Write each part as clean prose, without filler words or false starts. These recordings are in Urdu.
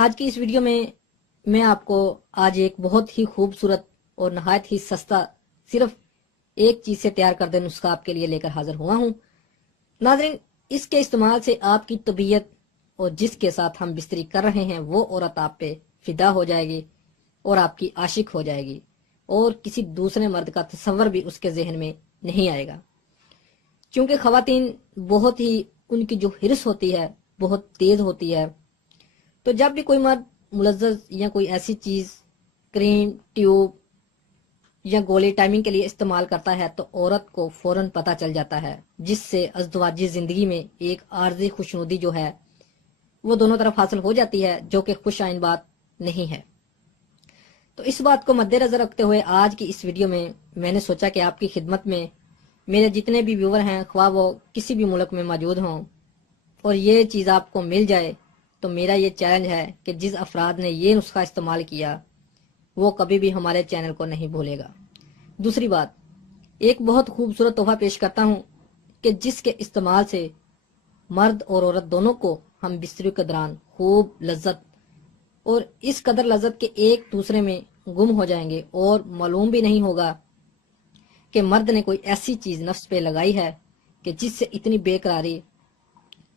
آج کی اس ویڈیو میں آپ کو آج ایک بہت ہی خوبصورت اور نہایت ہی سستا صرف ایک چیز سے تیار کردہ نسخہ آپ کے لیے لے کر حاضر ہوا ہوں۔ ناظرین، اس کے استعمال سے آپ کی طبیعت اور جس کے ساتھ ہم بستری کر رہے ہیں وہ عورت آپ پہ فدا ہو جائے گی اور آپ کی عاشق ہو جائے گی، اور کسی دوسرے مرد کا تصور بھی اس کے ذہن میں نہیں آئے گا، کیونکہ خواتین بہت ہی ان کی جو حرص ہوتی ہے بہت تیز ہوتی ہے۔ تو جب بھی کوئی مرد ملذذ یا کوئی ایسی چیز کریم، ٹیوب یا گولی ٹائمنگ کے لیے استعمال کرتا ہے تو عورت کو فوراً پتہ چل جاتا ہے، جس سے ازدواجی زندگی میں ایک عارضی خوشنودی جو ہے وہ دونوں طرف حاصل ہو جاتی ہے، جو کہ خوش آئند بات نہیں ہے۔ تو اس بات کو مد نظر رکھتے ہوئے آج کی اس ویڈیو میں نے سوچا کہ آپ کی خدمت میں میرے جتنے بھی ویور ہیں، خواہ وہ کسی بھی ملک میں موجود ہوں، اور یہ چیز آپ کو مل جائے، تو میرا یہ چیلنج ہے کہ جس افراد نے یہ نسخہ استعمال کیا وہ کبھی بھی ہمارے چینل کو نہیں بھولے گا۔ دوسری بات، ایک بہت خوبصورت تحفہ پیش کرتا ہوں کہ جس کے استعمال سے مرد اور عورت دونوں کو ہم بستری کے دوران خوب لذت، اور اس قدر لذت کہ ایک دوسرے میں گم ہو جائیں گے اور معلوم بھی نہیں ہوگا کہ مرد نے کوئی ایسی چیز نفس پہ لگائی ہے کہ جس سے اتنی بے قراری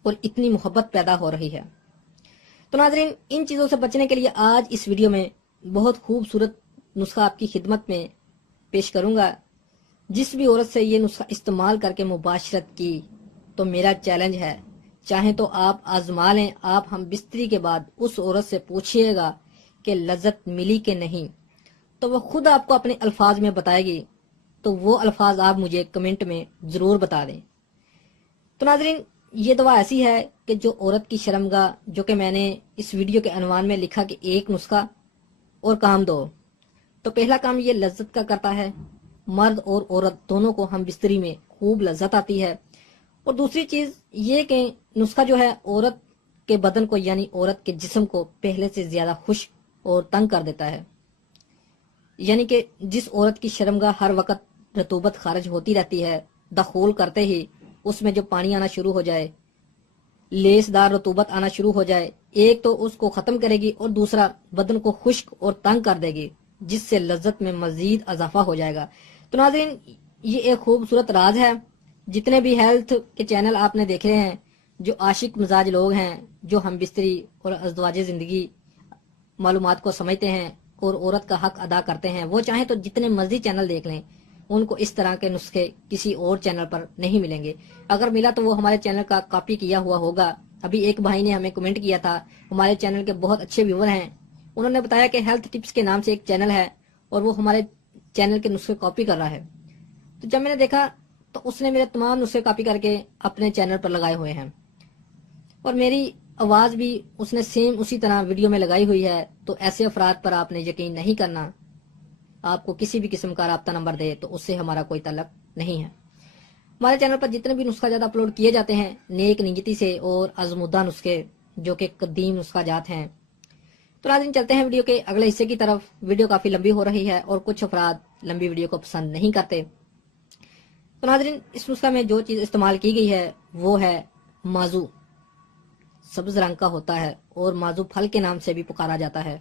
اور اتنی محبت پیدا ہو رہی ہے۔ تو ناظرین، ان چیزوں سے بچنے کے لیے آج اس ویڈیو میں بہت خوبصورت نسخہ آپ کی خدمت میں پیش کروں گا۔ جس بھی عورت سے یہ نسخہ استعمال کر کے مباشرت کی تو میرا چیلنج ہے، چاہیں تو آپ آزما لیں، آپ ہم بستری کے بعد اس عورت سے پوچھئے گا کہ لذت ملی کہ نہیں، تو وہ خود آپ کو اپنے الفاظ میں بتائے گی، تو وہ الفاظ آپ مجھے کمنٹ میں ضرور بتا دیں۔ تو ناظرین، یہ دعا ایسی ہے کہ جو عورت کی شرمگاہ، جو کہ میں نے اس ویڈیو کے عنوان میں لکھا کہ ایک نسخہ اور کام دو، تو پہلا کام یہ لذت کا کرتا ہے، مرد اور عورت دونوں کو ہم بستری میں خوب لذت آتی ہے، اور دوسری چیز یہ کہ نسخہ جو ہے عورت کے بدن کو یعنی عورت کے جسم کو پہلے سے زیادہ خشک اور تنگ کر دیتا ہے، یعنی کہ جس عورت کی شرمگاہ ہر وقت رطوبت خارج ہوتی رہتی ہے، دخول کرتے ہی اس میں جو پانی آنا شروع ہو جائے، لیس دار رطوبت آنا شروع ہو جائے، ایک تو اس کو ختم کرے گی اور دوسرا بدن کو خشک اور تنگ کر دے گی، جس سے لذت میں مزید اضافہ ہو جائے گا۔ تو ناظرین، یہ ایک خوبصورت راز ہے۔ جتنے بھی ہیلتھ کے چینل آپ نے دیکھے ہیں، جو عاشق مزاج لوگ ہیں، جو ہم بستری اور ازدواجی زندگی معلومات کو سمجھتے ہیں اور عورت کا حق ادا کرتے ہیں، وہ چاہیں تو جتنے مرضی چینل دیکھ لیں، ان کو اس طرح کے نسخے کسی اور چینل پر نہیں ملیں گے۔ اگر ملا تو وہ ہمارے چینل کا کاپی کیا ہوا ہوگا۔ ابھی ایک بھائی نے ہمیں کمنٹ کیا تھا، ہمارے چینل کے بہت اچھے ویور ہیں، انہوں نے بتایا کہ ہیلتھ ٹپس کے نام سے ایک چینل ہے اور وہ ہمارے چینل کے نسخے کاپی کر رہا ہے۔ تو جب میں نے دیکھا تو اس نے میرے تمام نسخے کاپی کر کے اپنے چینل پر لگائے ہوئے ہیں، اور میری آواز بھی اس نے سیم اسی طرح ویڈیو میں لگائی ہوئی ہے۔ تو ایسے افراد پر آپ نے یقین نہیں کرنا، آپ کو کسی بھی قسم کا رابطہ نمبر دے تو اس سے ہمارا کوئی تعلق نہیں ہے۔ ہمارے چینل پر جتنے بھی نسخہ جات اپلوڈ کیے جاتے ہیں نیک نیتی سے اور آزمودہ نسخے، جو کہ قدیم نسخہ جات ہیں۔ تو ناظرین، چلتے ہیں ویڈیو کے اگلے حصے کی طرف۔ ویڈیو کافی لمبی ہو رہی ہے اور کچھ افراد لمبی ویڈیو کو پسند نہیں کرتے۔ تو ناظرین، اس نسخہ میں جو چیز استعمال کی گئی ہے وہ ہے مازو۔ سبز رنگ کا ہوتا ہے اور مازو پھل کے نام سے بھی پکارا جاتا ہے۔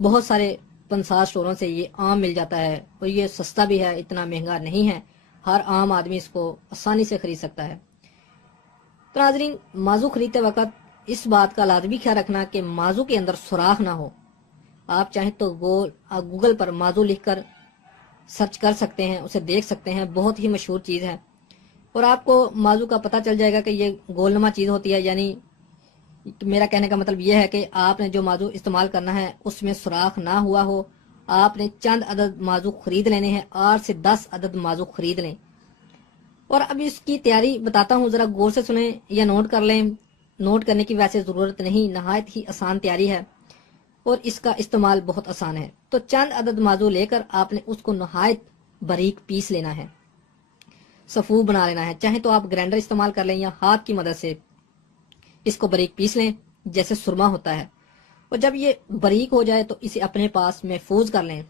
بہت سارے پنسار اسٹوروں سے یہ عام مل جاتا ہے اور یہ سستا بھی ہے، اتنا مہنگا نہیں ہے، ہر عام آدمی اس کو آسانی سے خرید سکتا ہے۔ تو ناظرین، مازو خریدتے وقت اس بات کا لازمی خیال رکھنا کہ مازو کے اندر سوراخ نہ ہو۔ آپ چاہیں تو گوگل پر مازو لکھ کر سرچ کر سکتے ہیں، اسے دیکھ سکتے ہیں، بہت ہی مشہور چیز ہے، اور آپ کو مازو کا پتہ چل جائے گا کہ یہ گولنما چیز ہوتی ہے۔ یعنی میرا کہنے کا مطلب یہ ہے کہ آپ نے جو مازو استعمال کرنا ہے اس میں سوراخ نہ ہوا ہو۔ آپ نے چند عدد مازو خرید لینے ہیں، 8 سے 10 عدد مازو خرید لیں، اور اب اس کی تیاری بتاتا ہوں، ذرا غور سے سنیں یا نوٹ کر لیں۔ نوٹ کرنے کی ویسے ضرورت نہیں، نہایت ہی آسان تیاری ہے اور اس کا استعمال بہت آسان ہے۔ تو چند عدد مازو لے کر آپ نے اس کو نہایت باریک پیس لینا ہے، صفو بنا لینا ہے۔ چاہیں تو آپ گرینڈر استعمال کر لیں یا ہاتھ کی مدد سے اس کو باریک پیس لیں جیسے سرما ہوتا ہے، اور جب یہ باریک ہو جائے تو اسے اپنے پاس محفوظ کر لیں۔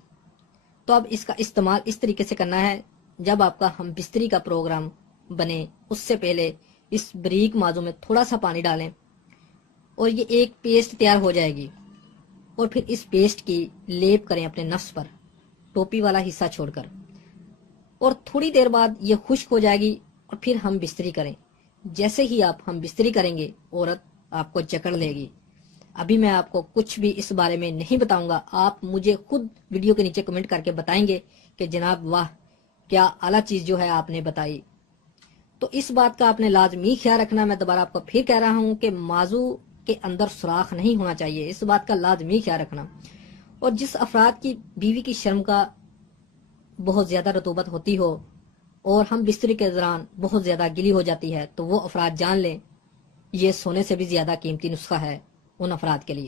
تو اب اس کا استعمال اس طریقے سے کرنا ہے، جب آپ کا ہم بستری کا پروگرام بنے اس سے پہلے اس باریک مازو میں تھوڑا سا پانی ڈالیں اور یہ ایک پیسٹ تیار ہو جائے گی۔ اور پھر اس پیسٹ کی لیپ کریں اپنے نفس پر، ٹوپی والا حصہ چھوڑ کر، اور تھوڑی دیر بعد یہ خشک ہو جائے گی اور پھر ہم بستری کریں۔ جیسے ہی آپ ہم بستری کریں گے عورت آپ کو جکڑ لے گی۔ ابھی میں آپ کو کچھ بھی اس بارے میں نہیں بتاؤں گا، آپ مجھے خود ویڈیو کے نیچے کمنٹ کر کے بتائیں گے کہ جناب واہ کیا اعلیٰ چیز جو ہے آپ نے بتائی۔ تو اس بات کا آپ نے لازمی خیال رکھنا، میں دوبارہ آپ کو پھر کہہ رہا ہوں کہ موضوع کے اندر سوراخ نہیں ہونا چاہیے، اس بات کا لازمی خیال رکھنا۔ اور جس افراد کی بیوی کی شرم کا بہت زیادہ رطوبت ہوتی ہو اور ہم بستری کے دوران بہت زیادہ گلی ہو جاتی ہے، تو وہ افراد جان لیں یہ سونے سے بھی زیادہ قیمتی نسخہ ہے ان افراد کے لیے۔